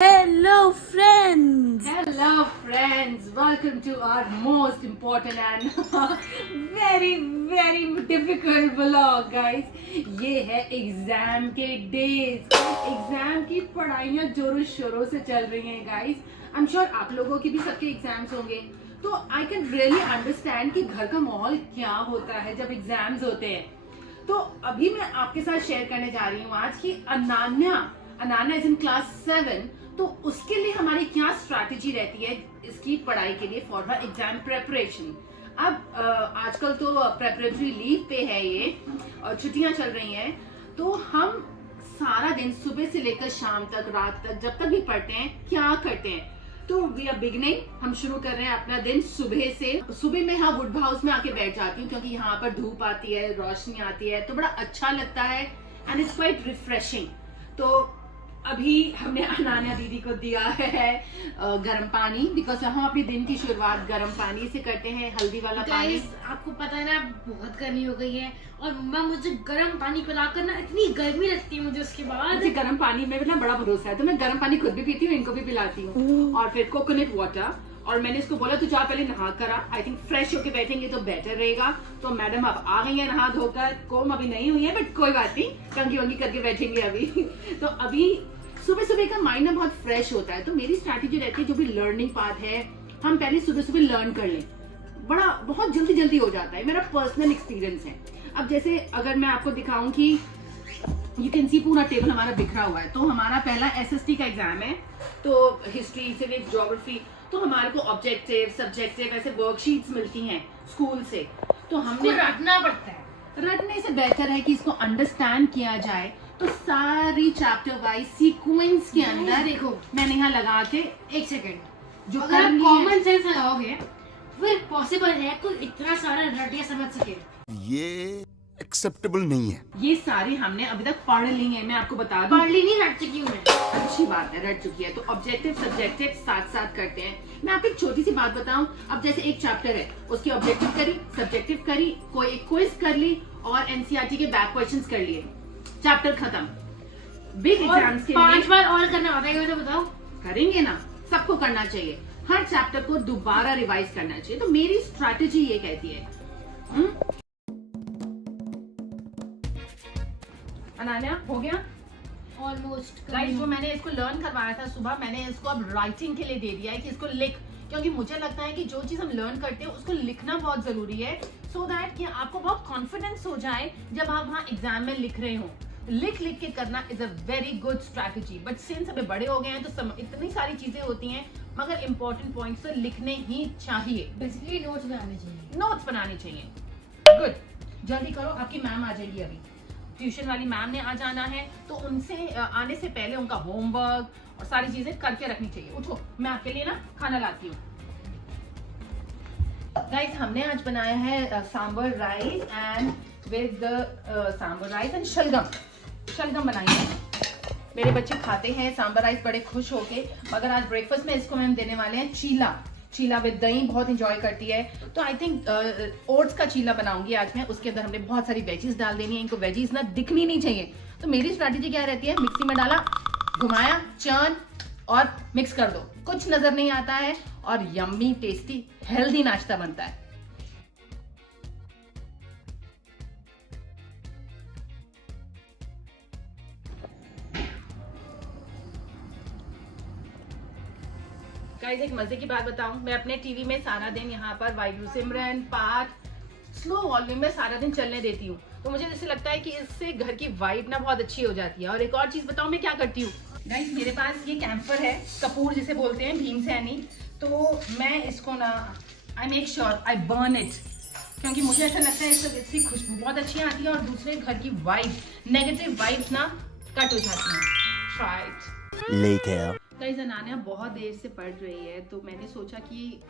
Hello friends! Hello friends, welcome to our most important and very difficult vlog guys. ये है exam के days. Exam की पढ़ाइयाँ जोरों शोरों से चल रही हैं गाइस। आई एम श्योर आप लोगों की भी सबके एग्जाम्स होंगे, तो आई कैन रियली अंडरस्टैंड कि घर का माहौल क्या होता है जब एग्जाम्स होते हैं। तो अभी मैं आपके साथ शेयर करने जा रही हूँ आज की अनान्या इज इन क्लास 7, तो उसके लिए हमारी क्या स्ट्रैटेजी रहती है इसकी पढ़ाई के लिए फॉर हर एग्जाम प्रेपरेशन। अब आजकल तो प्रेपरेटरी लीव पे है ये और छुट्टियां चल रही हैं, तो हम सारा दिन सुबह से लेकर शाम तक रात तक जब तक भी पढ़ते हैं क्या करते हैं। तो वी आर बिगनिंग, हम शुरू कर रहे हैं अपना दिन सुबह से। सुबह में हाँ वुड हाउस में आके बैठ जाती हूँ क्योंकि यहाँ पर धूप आती है, रोशनी आती है, तो बड़ा अच्छा लगता है एंड इट्स क्वाइट रिफ्रेशिंग। तो अभी हमने अनान्या दीदी को दिया है गर्म पानी, बिकॉज हम अपने दिन की शुरुआत गर्म पानी से करते हैं, हल्दी वाला पानी। आपको पता है ना बहुत गर्मी हो गई है और मम्मा मुझे गर्म पानी पिलाकर ना इतनी गर्मी लगती है मुझे उसके बाद। गर्म पानी में भी ना बड़ा भरोसा है, तो मैं गर्म पानी खुद भी पीती हूँ, इनको भी पिलाती हूँ। और फिर कोकोनट वाटर, और मैंने इसको बोला तू जा पहले नहा करा, आई थिंक फ्रेश होके बैठेंगे तो बेटर रहेगा। तो मैडम अब आ गई है नहा धोकर, कोम अभी नहीं हुई है बट कोई बात नहीं, कंघी वंगी करके बैठेंगे अभी। तो अभी सुबह सुबह का माइंड ना बहुत फ्रेश होता है, तो मेरी स्ट्रैटेजी रहती है जो भी लर्निंग पार्ट है हम पहले सुबह सुबह लर्न कर लें, बहुत जल्दी हो जाता है, मेरा पर्सनल एक्सपीरियंस है। अब जैसे अगर मैं आपको दिखाऊं कि यू कैन सी पूरा टेबल हमारा बिखरा हुआ है, तो हमारा पहला एसएसटी का एग्जाम है, तो हिस्ट्री सिविक्स ज्योग्राफी, तो हमारे को ऑब्जेक्टिव सब्जेक्टिव ऐसे वर्कशीट्स मिलती हैं स्कूल से, तो हमने रटना पड़ता है। रटने से बेहतर है कि इसको अंडरस्टैंड किया जाए। तो सारी चैप्टर वाइज सीक्वेंस के अंदर देखो मैंने यहाँ लगा के एक सेकंड, जो अगर आप कॉमन सेंस लगाओगे फिर पॉसिबल है कोई इतना सारा रट या समझ सके। ये एक्सेप्टेबल नहीं है। ये सारी हमने अभी तक पढ़ ली है, मैं आपको बता दूं। पढ़ ली नहीं, रट चुकी हूँ मैं। अच्छी बात है, रट चुकी है। तो ऑब्जेक्टिव सब्जेक्टिव साथ साथ करते हैं। मैं आपको एक छोटी सी बात बताऊं, अब जैसे एक चैप्टर है उसकी ऑब्जेक्टिव करी, सब्जेक्टिव करी, कोई एक क्विज कर ली और एनसीईआरटी के बैक क्वेश्चंस कर लिए, चैप्टर खत्म। बिग एग्जाम्स के लिए 5 बार और करना आता है, तो बताओ। करेंगे ना, सबको करना चाहिए, हर चैप्टर को दोबारा रिवाइज करना चाहिए। तो मेरी स्ट्रैटेजी ये कहती है। अनान्या हो गया ऑलमोस्ट गाइस, जो मैंने इसको लर्न करवाया था सुबह, मैंने इसको अब राइटिंग के लिए दे दिया है कि इसको लिख, क्योंकि मुझे लगता है कि जो चीज हम लर्न करते हैं उसको लिखना बहुत जरूरी है, सो दैट कि आपको बहुत कॉन्फिडेंस हो जाए जब आप वहाँ एग्जाम में लिख रहे हो। लिख के करना is a very good strategy, but since अभी बड़े हो गए हैं तो इतनी सारी चीजें होती हैं, मगर इंपॉर्टेंट पॉइंट्स तो लिखने ही चाहिए। बेसिकली नोट्स बनाने चाहिए। गुड, जल्दी करो, आपकी मैम आ जाएगी अभी, ट्यूशन वाली मैम ने आ जाना है, तो उनसे आने से पहले उनका होमवर्क और सारी चीजें करके रखनी चाहिए। उठो, मैं आपके लिए ना खाना लाती हूँ। गाइस, हमने आज बनाया है sambar rice and with sambar rice and शलगम बनाई है। मेरे बच्चे खाते हैं सांबर राइस बड़े खुश होके, मगर आज ब्रेकफास्ट में इसको हम देने वाले हैं चीला विद दही, बहुत इंजॉय करती है। तो आई थिंक ओट्स का चीला बनाऊंगी आज मैं, उसके अंदर हमने बहुत सारी वेजीज डाल देनी है, इनको वेजीज ना दिखनी नहीं चाहिए। तो मेरी स्ट्रैटेजी क्या रहती है, मिक्सी में डाला, घुमाया, चर्न और मिक्स कर दो, कुछ नजर नहीं आता है और यम्मी टेस्टी हेल्दी नाश्ता बनता है। गाइस, एक मजे की बात बताऊं, मैं अपने टीवी में सारा दिन यहाँ पर वाहिगुरू सिमरन पाठ स्लो वॉल्यूम में सारा दिन चलने देती हूँ, तो मुझे जैसे लगता है कि इससे घर की वाइब ना बहुत अच्छी हो जाती है। और एक और चीज बताऊं मैं क्या करती हूँ गाइस, मेरे पास ये कैंपर है, कपूर जिसे बोलते हैं, भीमसेनी, तो मैं इसको ना I make sure I burn it, क्योंकि मुझे ऐसा लगता है इसकी खुशबू बहुत अच्छी आती है और दूसरे घर की वाइब, नेगेटिव वाइब्स ना कट हो जाती हैं। Try it. गाइस, अनान्या बहुत देर से पढ़ रही है, तो मैंने सोचा कि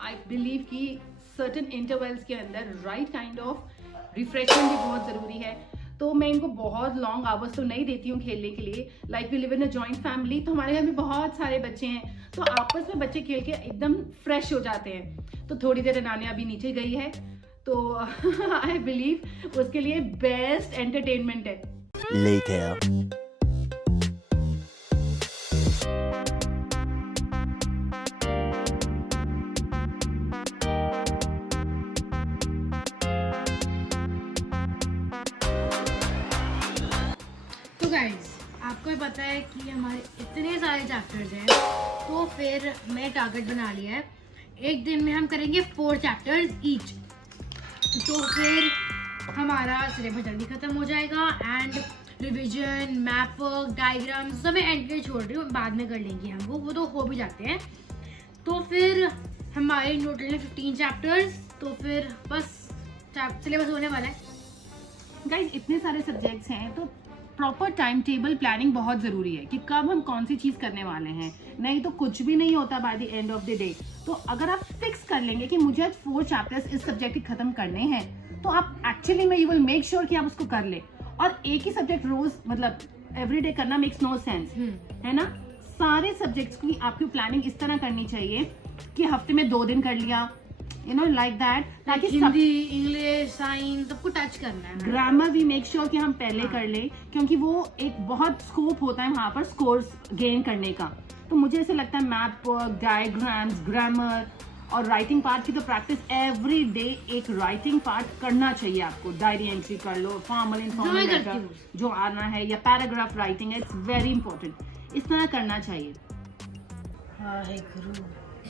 आई बिलीव कि सर्टेन इंटरवल्स के अंदर राइट काइंड ऑफ रिफ्रेशमेंट भी बहुत जरूरी है। तो मैं इनको बहुत लॉन्ग आवर्स तो नहीं देती हूँ खेलने के लिए। Like we live in a joint family, तो हमारे घर में बहुत सारे बच्चे हैं, तो आपस में बच्चे खेल के एकदम फ्रेश हो जाते हैं। तो थोड़ी देर अनान्या अभी नीचे गई है, तो आई बिलीव उसके लिए बेस्ट एंटरटेनमेंट है। गाइस, आपको भी पता है कि हमारे इतने सारे चैप्टर्स हैं, तो फिर मैं टारगेट बना लिया है, एक दिन में हम करेंगे 4 चैप्टर्स ईच। तो फिर हमारा सिलेबस जल्दी खत्म हो जाएगा and revision, map work, diagram सब मैं एंड पे छोड़ रही हूँ, बाद में कर लेंगे हम वो तो हो भी जाते हैं। तो फिर हमारे टोटल 15 चैप्टर्स, तो फिर बस सिलेबस होने वाला है। गाइज इतने सारे सब्जेक्ट्स हैं तो प्रॉपर टाइम टेबल प्लानिंग बहुत ज़रूरी है कि कब हम कौन सी चीज़ करने वाले हैं, नहीं तो कुछ भी नहीं होता by the end of the day. तो अगर आप फिक्स कर लेंगे कि मुझे आज 4 चैप्टर्स इस सब्जेक्ट के ख़त्म करने हैं, तो आप एक्चुअली में यू विल मेक श्योर कि आप उसको कर ले। और एक ही सब्जेक्ट रोज मतलब एवरीडे करना मेक्स नो सेंस, है ना। सारे सब्जेक्ट्स की आपकी प्लानिंग इस तरह करनी चाहिए कि हफ्ते में 2 दिन कर लिया, यू नो लाइक दैट, ताकि हिंदी, इंग्लिश, साइंस सबको टच करना है। ग्रामर भी मेक श्योर कि हम पहले कर ले, क्योंकि वो एक बहुत स्कोप होता है वहाँ पर स्कोर्स गेन करने का। तो मुझे ऐसे लगता है मैप वर्क, डायग्राम्स, ग्रामर और राइटिंग पार्ट की तो प्रैक्टिस एवरी डे एक राइटिंग पार्ट करना चाहिए आपको। डायरी एंट्री कर लो, फॉर्मल इनफॉर्मल लेटर जो आना है, या पैराग्राफ राइटिंग है, इट्स वेरी इंपॉर्टेंट। इस तरह करना चाहिए। Waheguru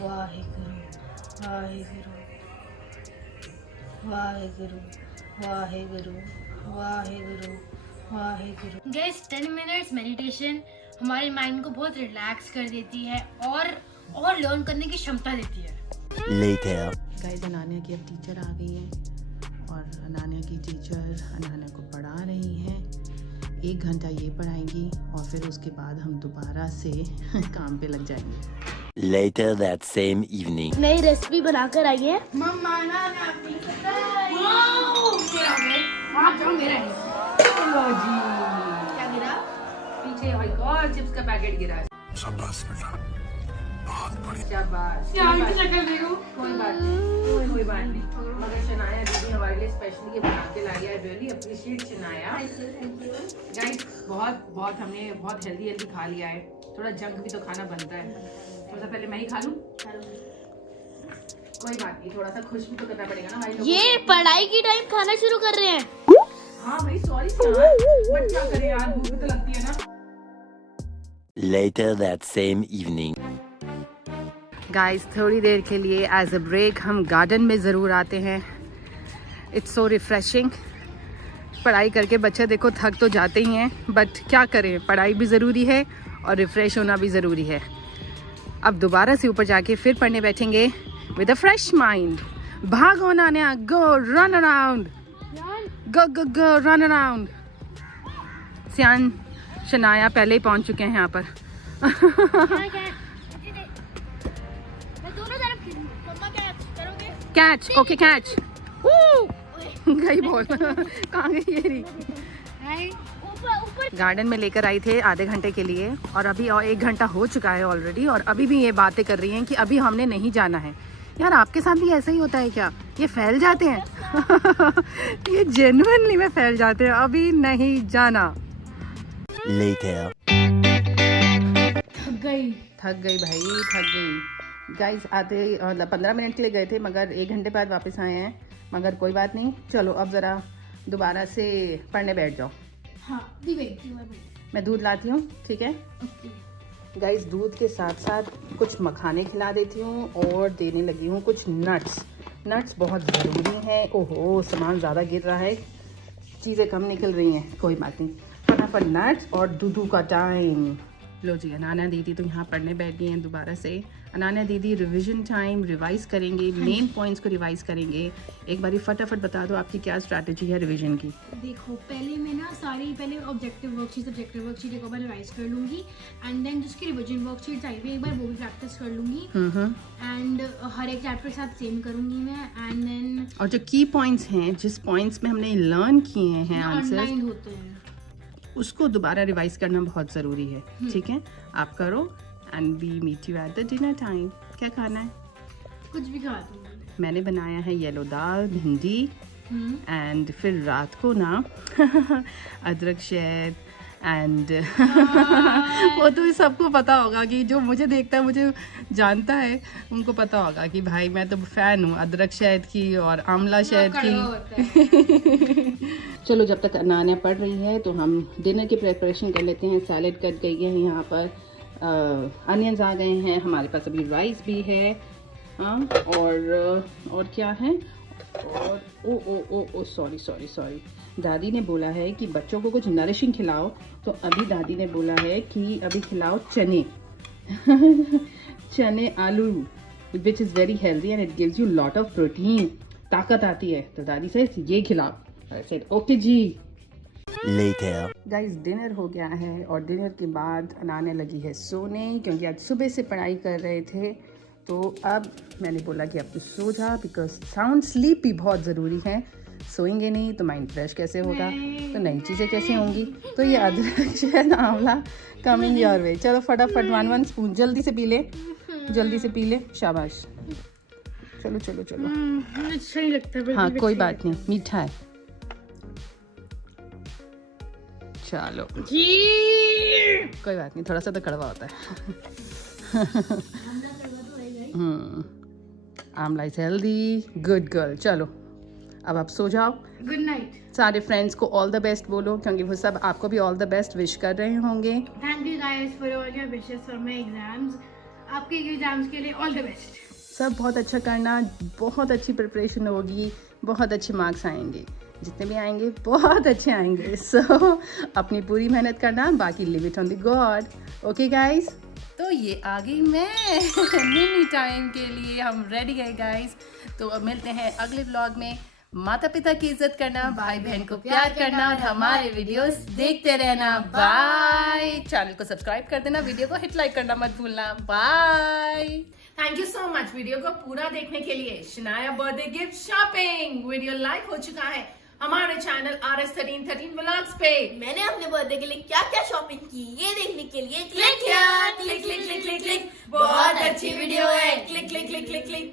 Waheguru Waheguru Waheguru Waheguru Waheguru Waheguru. Guys 10 minutes meditation हमारे माइंड को बहुत रिलैक्स कर देती है और लर्न करने की क्षमता देती है। Later. गाइस अनान्या की अब टीचर आ गई हैं और अनान्या की टीचर अनान्या को पढ़ा रही हैं। 1 घंटा ये पढ़ाएंगी और फिर उसके बाद हम दोबारा से काम पे लग जाएंगे। Later that same evening. नई रेसिपी बनाकर आई है। मम्मा ना अपनी क्या गिरा? पीछे एक और चिप्स का पैकेट गिरा है। शाबाश बेटा, बहुत बढ़िया। शाबाश। कोई बात नहीं, कोई बात नहीं। मगर शनाया दीदी हमारे लिए स्पेशली ये बना के लाई है। Really appreciate Shanaya. गाइस बहुत हमने बहुत हेल्दी खा लिया है। थोड़ा जंक भी तो खाना बनता है। थोड़ा सा पहले मैं ही खा लूं। कोई बात नहीं, थोड़ा सा खुश भी तो करना पड़ेगा ना भाई लोगों ये पढ़ाई की टाइम खाना शुरू कर रहे हैं। को। हाँ भाई सॉरी यार, बट क्या करें यार, भूख भी तो लगती है ना। Later that same evening. Guys थोड़ी देर के लिए एज अ ब्रेक हम गार्डन में ज़रूर आते हैं। It's so refreshing. पढ़ाई करके बच्चे देखो थक तो जाते ही हैं, बट क्या करें, पढ़ाई भी ज़रूरी है और रिफ्रेश होना भी ज़रूरी है। अब दोबारा से ऊपर जाके फिर पढ़ने बैठेंगे विद अ फ्रेश माइंड। भागो Nanya, go run around, go run around. Siyan Shanaya पहले ही पहुंच चुके हैं यहाँ पर। मैं दोनों तरफ खेलूंगी। मम्मा कैच करोगे? Catch, okay catch. गई बॉल। कहाँ गई ये रही? ऊपर गार्डन में लेकर आई थे आधे घंटे के लिए और अभी और 1 घंटा हो चुका है ऑलरेडी, और अभी भी ये बातें कर रही हैं कि अभी हमने नहीं जाना है। यार आपके साथ भी ऐसा ही होता है क्या? ये फैल जाते हैं। ये जेन्युइनली में फैल जाते हैं, अभी नहीं जाना। Later. थक गई भाई, थक गई। गाइस आते 15 मिनट के लिए गए थे, मगर 1 घंटे बाद वापस आए हैं। मगर कोई बात नहीं, चलो अब ज़रा दोबारा से पढ़ने बैठ जाओ। हाँ दी मैं दूध लाती हूँ, ठीक है गाइस। दूध के साथ साथ कुछ मखाने खिला देती हूँ और देने लगी हूँ कुछ नट्स बहुत ज़रूरी हैं। ओहो सामान ज़्यादा गिर रहा है, चीज़ें कम निकल रही हैं, कोई बात नहीं। फटाफट नट्स और दूधू का टाइम। लो जी, अनान्या दीदी तो यहाँ पढ़ने बैठ गई हैं दोबारा से। अनान्या दीदी रिवीजन टाइम रिवाइज करेंगे, मेन पॉइंट्स को रिवाइज करेंगे। एक बारी फटाफट बता दो आपकी क्या स्ट्रैटेजी है रिवीजन की। देखो, पहले मैं ना पहले ऑब्जेक्टिव वर्कशीट एक बार रिवाइज कर लूंगी एंड देन जिसकी रिवीजन वर्कशीट चाहिए एक बार वो भी प्रैक्टिस कर लूंगी एंड हर एक चैप्टर के साथ सेम करूंगी मैं। एंड देन और जो की पॉइंट्स हैं, जिस पॉइंट्स में हमने लर्न किए हैं आंसर, ऑनलाइन होते हैं, उसको दोबारा रिवाइज करना बहुत ज़रूरी है। ठीक है, आप करो and we meet you at the dinner time. क्या खाना है? कुछ भी खा दूंगी। मैंने बनाया है येलो दाल, भिंडी एंड फिर रात को ना अदरक शहद एंड वो तो सबको पता होगा कि जो मुझे देखता है, मुझे जानता है, उनको पता होगा कि भाई मैं तो फ़ैन हूँ अदरक शहद की और आंवला शहद की। चलो जब तक अनान्या पढ़ रही है तो हम डिनर की प्रिपरेशन कर लेते हैं। सैलेड कट गई है, यहाँ पर अनियंस आ गए हैं, हमारे पास अभी राइस भी है। हाँ, और क्या है, और ओ ओ ओ ओ सॉरी दादी ने बोला है कि बच्चों को कुछ नरिशिंग खिलाओ, तो अभी दादी ने बोला है कि अभी खिलाओ चने चने आलू, which is very healthy and it gives you lot of protein, ताकत आती है। तो दादी से ये खिलाओ। आई सेड ओके जी। Later. गाइस डिनर हो गया है और डिनर के बाद अनाने लगी है सोने, क्योंकि आज सुबह से पढ़ाई कर रहे थे। तो अब मैंने बोला कि अब तो सो जा, बिकॉज साउंड स्लीप भी बहुत ज़रूरी है। सोएंगे नहीं तो माइंड फ्रेश कैसे होगा, तो नई चीज़ें कैसे होंगी। तो ये अदरक शहद आंवला कमिंग योर वे। चलो फटाफट 1 स्पून जल्दी से पी ले, जल्दी से पी ले, शाबाश। चलो चलो चलो। अच्छा नहीं लगता। हाँ कोई बात नहीं, मीठा है। चलो जी, कोई बात नहीं, थोड़ा सा तो कड़वा होता है। Amla is healthy, good girl. चलो अब आप सो जाओ। Good night. सारे फ्रेंड्स को ऑल द बेस्ट बोलो, क्योंकि वो सब आपको भी ऑल द बेस्ट विश कर रहे होंगे। Thank you guys for all your wishes for my exams. आपके एग्जाम्स के लिए ऑल द बेस्ट। सब बहुत अच्छा करना, बहुत अच्छी प्रिपरेशन होगी, बहुत अच्छे मार्क्स आएंगे, जितने भी आएंगे बहुत अच्छे आएंगे। सो अपनी पूरी मेहनत करना, बाकी live it on the God. Okay guys, तो ये आ गई मैं मिनी टाइम के लिए, हम रेडी है गाइस। तो अब मिलते हैं अगले व्लॉग में। माता पिता की इज्जत करना, भाई बहन को प्यार करना और हमारे वीडियोस देखते रहना। बाय। चैनल को सब्सक्राइब कर देना, वीडियो को हिट लाइक करना मत भूलना। Bye. Thank you so much video को पूरा देखने के लिए। Shanaya birthday gift shopping video live हो चुका है हमारे चैनल RS1313 व्लॉग्स पे। मैंने अपने बर्थडे के लिए क्या क्या शॉपिंग की ये देखने के लिए क्लिक किया, click click click click click. बहुत अच्छी वीडियो है, click click click click click.